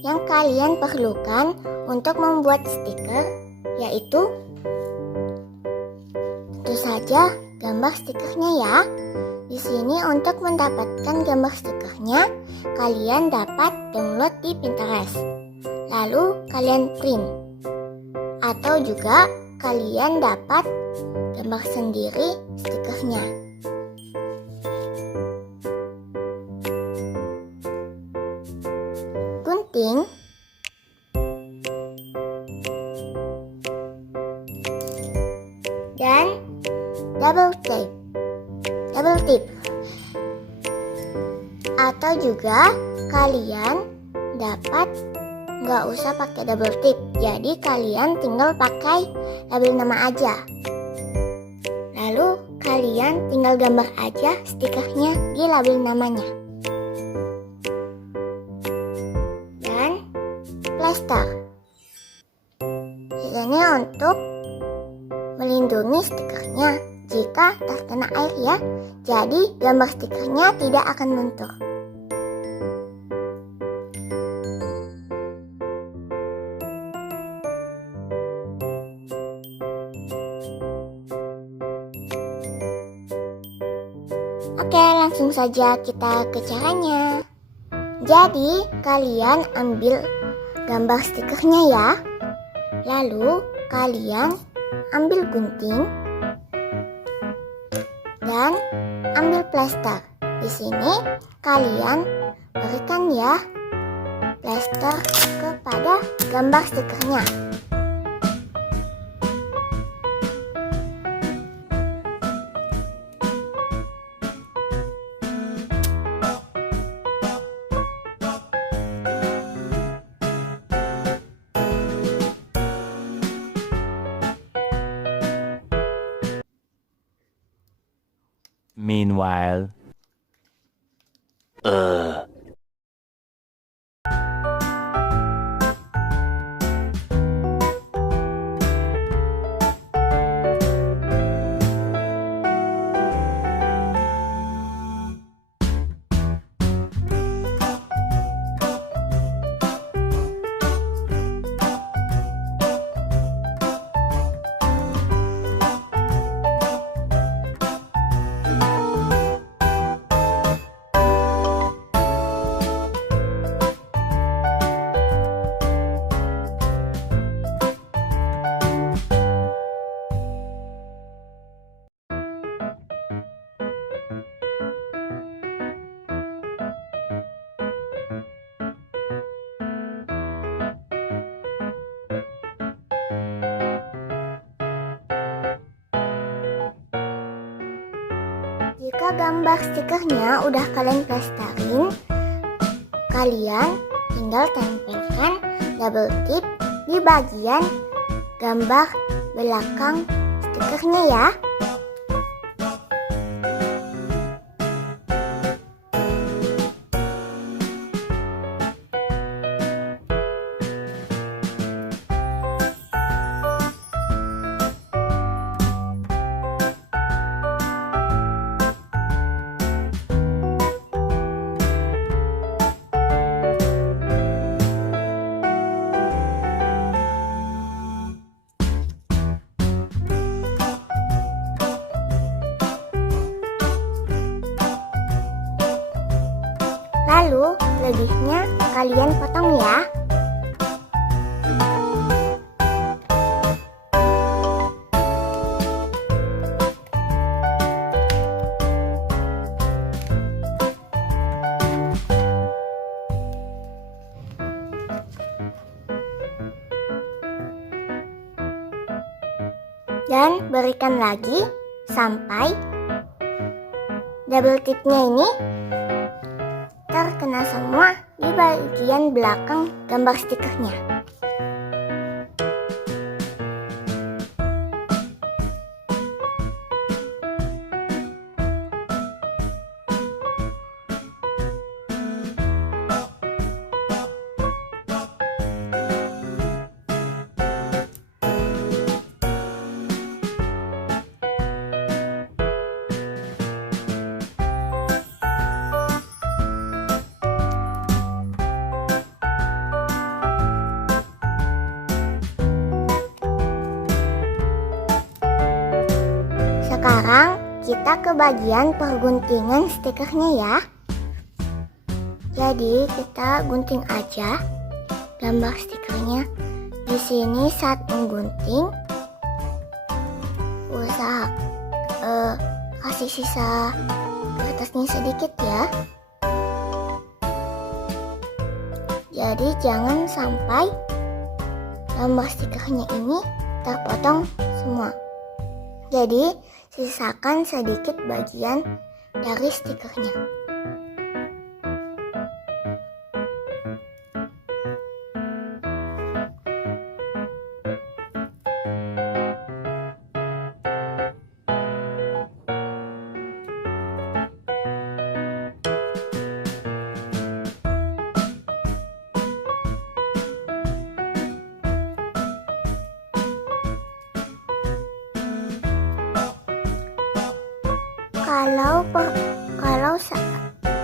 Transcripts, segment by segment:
Yang kalian perlukan untuk membuat stiker yaitu tentu saja gambar stikernya ya. Di sini untuk mendapatkan gambar stikernya kalian dapat download di Pinterest. Lalu kalian print. Atau juga kalian dapat gambar sendiri stikernya. Gunting, dan double tip, atau juga kalian dapat nggak usah pakai double tip, jadi kalian tinggal pakai label nama aja. Lalu kalian tinggal gambar aja stikernya di label namanya. Plester. Sisanya untuk melindungi stikernya jika terkena air ya. Jadi gambar stikernya tidak akan luntur. Oke, langsung saja kita ke caranya. Jadi kalian ambil gambar stikernya ya. Lalu kalian ambil gunting dan ambil plester. Di sini kalian berikan ya plester kepada gambar stikernya. Meanwhile, jika gambar stikernya udah kalian plesterin, kalian tinggal tempelkan double tip di bagian gambar belakang stikernya ya. Lalu lebihnya kalian potong ya. Dan berikan lagi sampai double tipnya ini terkena semua di bagian belakang gambar stikernya. Sekarang kita ke bagian perguntingan stikernya ya. Jadi kita gunting aja gambar stikernya. Di sini saat menggunting usaha kasih sisa kertasnya sedikit ya. Jadi jangan sampai gambar stikernya ini terpotong semua. Jadi sisakan sedikit bagian dari stikernya.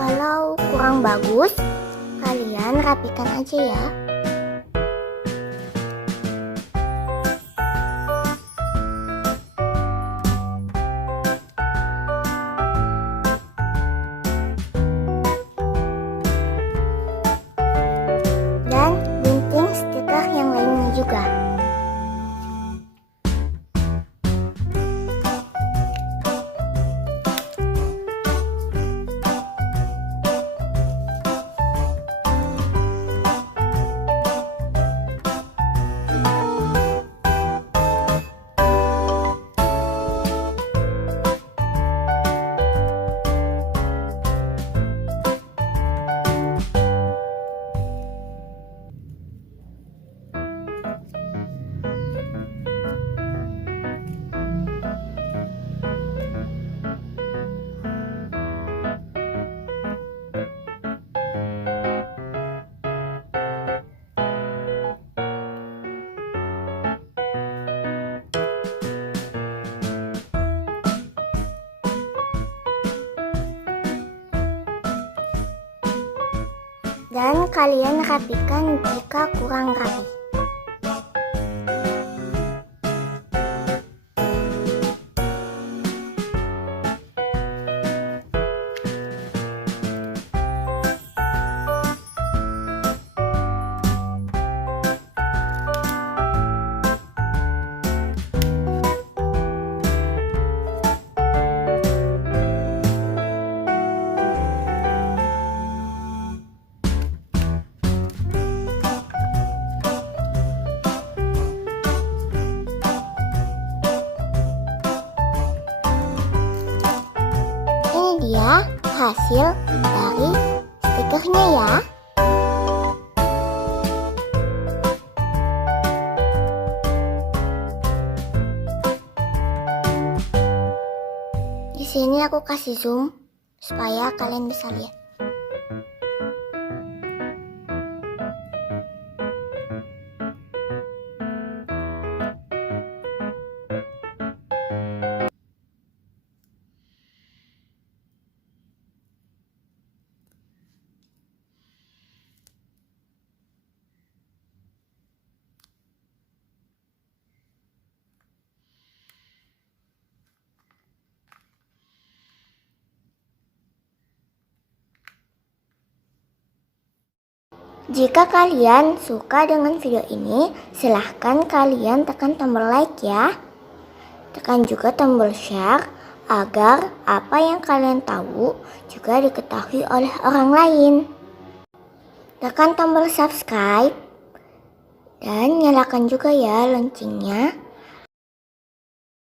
Kalau kurang bagus, kalian rapikan aja ya. Dan gunting stiker yang lainnya juga. Dan kalian rapikan jika kurang rapi. Dia hasil dari stikernya ya. Di sini aku kasih zoom supaya kalian bisa lihat. Jika kalian suka dengan video ini, silahkan kalian tekan tombol like ya. Tekan juga tombol share agar apa yang kalian tahu juga diketahui oleh orang lain. Tekan tombol subscribe dan nyalakan juga ya loncengnya